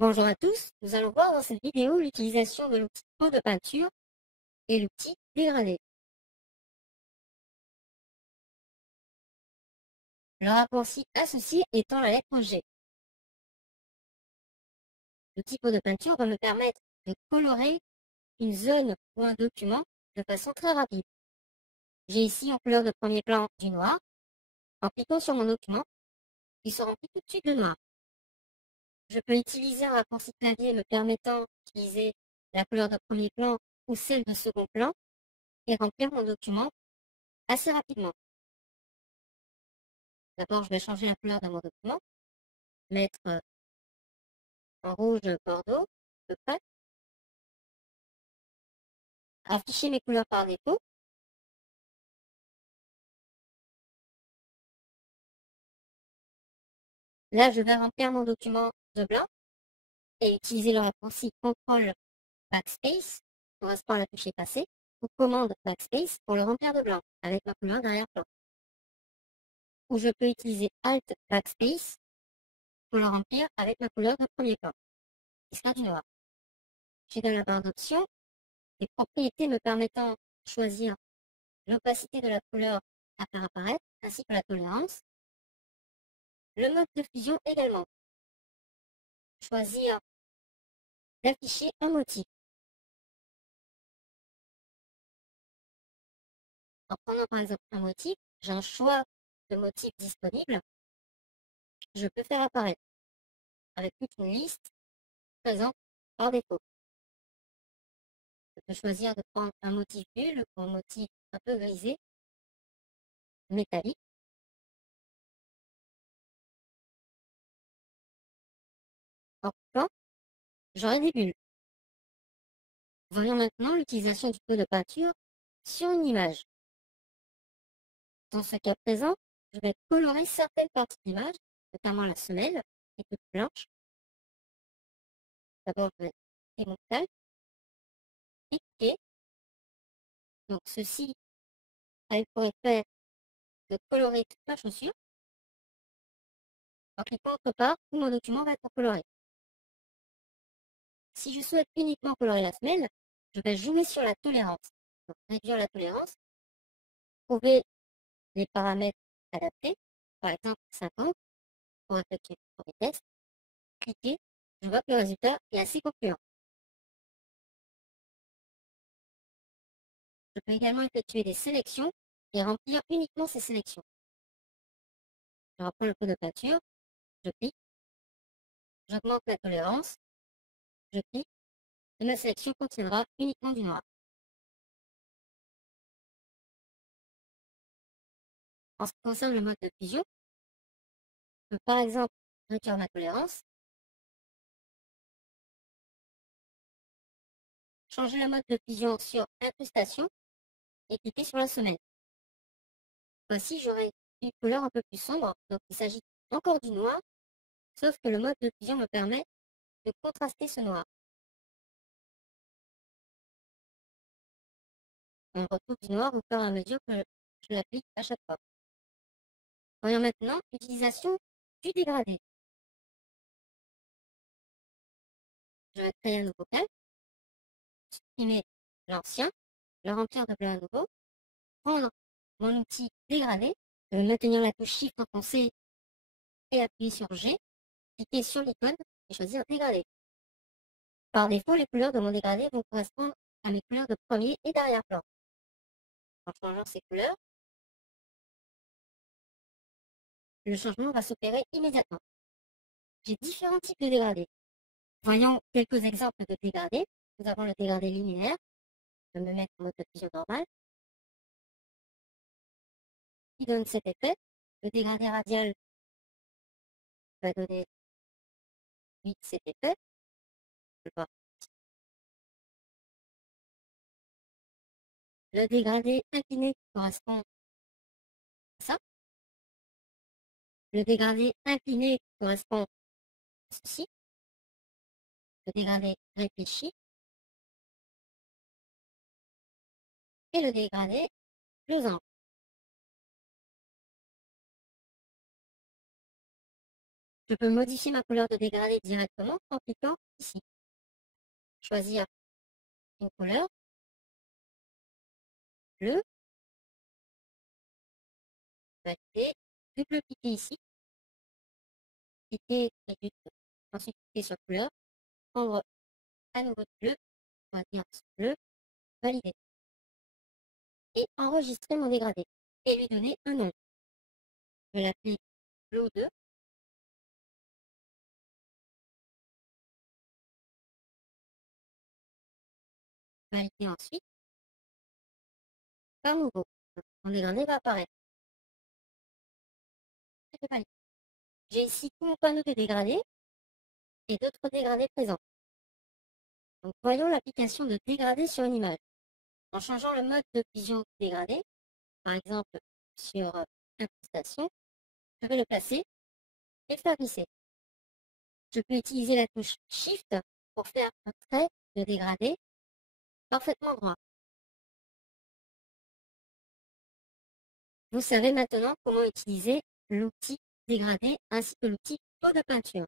Bonjour à tous, nous allons voir dans cette vidéo l'utilisation de l'outil pot de peinture et l'outil dégradé. Le raccourci associé étant la lettre G. L'outil pot de peinture va me permettre de colorer une zone ou un document de façon très rapide. J'ai ici en couleur de premier plan du noir. En cliquant sur mon document, il se remplit tout de suite de noir. Je peux utiliser un raccourci clavier me permettant d'utiliser la couleur de premier plan ou celle de second plan et remplir mon document assez rapidement. D'abord, je vais changer la couleur de mon document, mettre en rouge bordeaux, à peu près, afficher mes couleurs par défaut. Là, je vais remplir mon document de blanc et utiliser le raccourci CTRL Backspace correspond à la touche effacée ou commande Backspace pour le remplir de blanc avec ma couleur d'arrière-plan. Ou je peux utiliser Alt Backspace pour le remplir avec ma couleur de premier plan, qui sera du noir. J'ai dans la barre d'options les propriétés me permettant de choisir l'opacité de la couleur à faire apparaître ainsi que la tolérance. Le mode de fusion également. Choisir d'afficher un motif. En prenant par exemple un motif, j'ai un choix de motifs disponibles. Je peux faire apparaître avec toute une liste présente par défaut. Je peux choisir de prendre un motif bulle ou un motif un peu grisé, métallique. En cliquant, j'aurai des bulles. Voyons maintenant l'utilisation du pot de peinture sur une image. Dans ce cas présent, je vais colorer certaines parties de l'image, notamment la semelle, qui est toute blanche. D'abord, je vais créer mon tag, cliquer. Donc ceci a eu pour effet de colorer toute ma chaussure. En cliquant autre part, tout mon document va être coloré. Si je souhaite uniquement colorer la semelle, je vais jouer sur la tolérance. Donc, réduire la tolérance, trouver les paramètres adaptés, par exemple 50, pour effectuer le premier test, cliquer, je vois que le résultat est assez concluant. Je peux également effectuer des sélections et remplir uniquement ces sélections. Je reprends le pot de peinture, je clique, j'augmente la tolérance, je clique, et ma sélection contiendra uniquement du noir. En ce qui concerne le mode de fusion, je peux par exemple réduire ma tolérance, changer le mode de fusion sur incrustation et cliquer sur la semelle. Voici, j'aurai une couleur un peu plus sombre, donc il s'agit encore du noir, sauf que le mode de fusion me permet de contraster ce noir. On retrouve du noir au fur et à mesure que je l'applique à chaque fois. Voyons maintenant l'utilisation du dégradé. Je vais créer un nouveau calque, supprimer l'ancien, le remplir de blanc à nouveau, prendre mon outil dégradé, je vais maintenir la touche Shift enfoncée et appuyer sur G, cliquer sur l'icône et choisir dégradé. Par défaut, les couleurs de mon dégradé vont correspondre à mes couleurs de premier et d'arrière-plan. En changeant ces couleurs, le changement va s'opérer immédiatement. J'ai différents types de dégradés. Voyons quelques exemples de dégradés. Nous avons le dégradé linéaire. Je vais me mettre en mode de fusion normale, qui donne cet effet. Le dégradé radial va donner cet effet. Je vois. Le dégradé incliné correspond à ça. Le dégradé incliné correspond à ceci. Le dégradé réfléchi. Et le dégradé losange. Je Je peux modifier ma couleur de dégradé directement en cliquant ici. Choisir une couleur, bleu, valider, double-cliquer ici, cliquer ensuite cliquer sur couleur, prendre à nouveau du bleu, choisir ce bleu, valider. Et enregistrer mon dégradé et lui donner un nom. Je vais l'appeler Blue 2. Valider ensuite. Par nouveau, mon dégradé va apparaître. J'ai ici tout mon panneau de dégradés et d'autres dégradés présents. Donc voyons l'application de dégradé sur une image. En changeant le mode de vision du dégradé, par exemple sur incrustation, je vais le placer et le faire glisser. Je peux utiliser la touche Shift pour faire un trait de dégradé parfaitement droit. Vous savez maintenant comment utiliser l'outil dégradé ainsi que l'outil pot de peinture.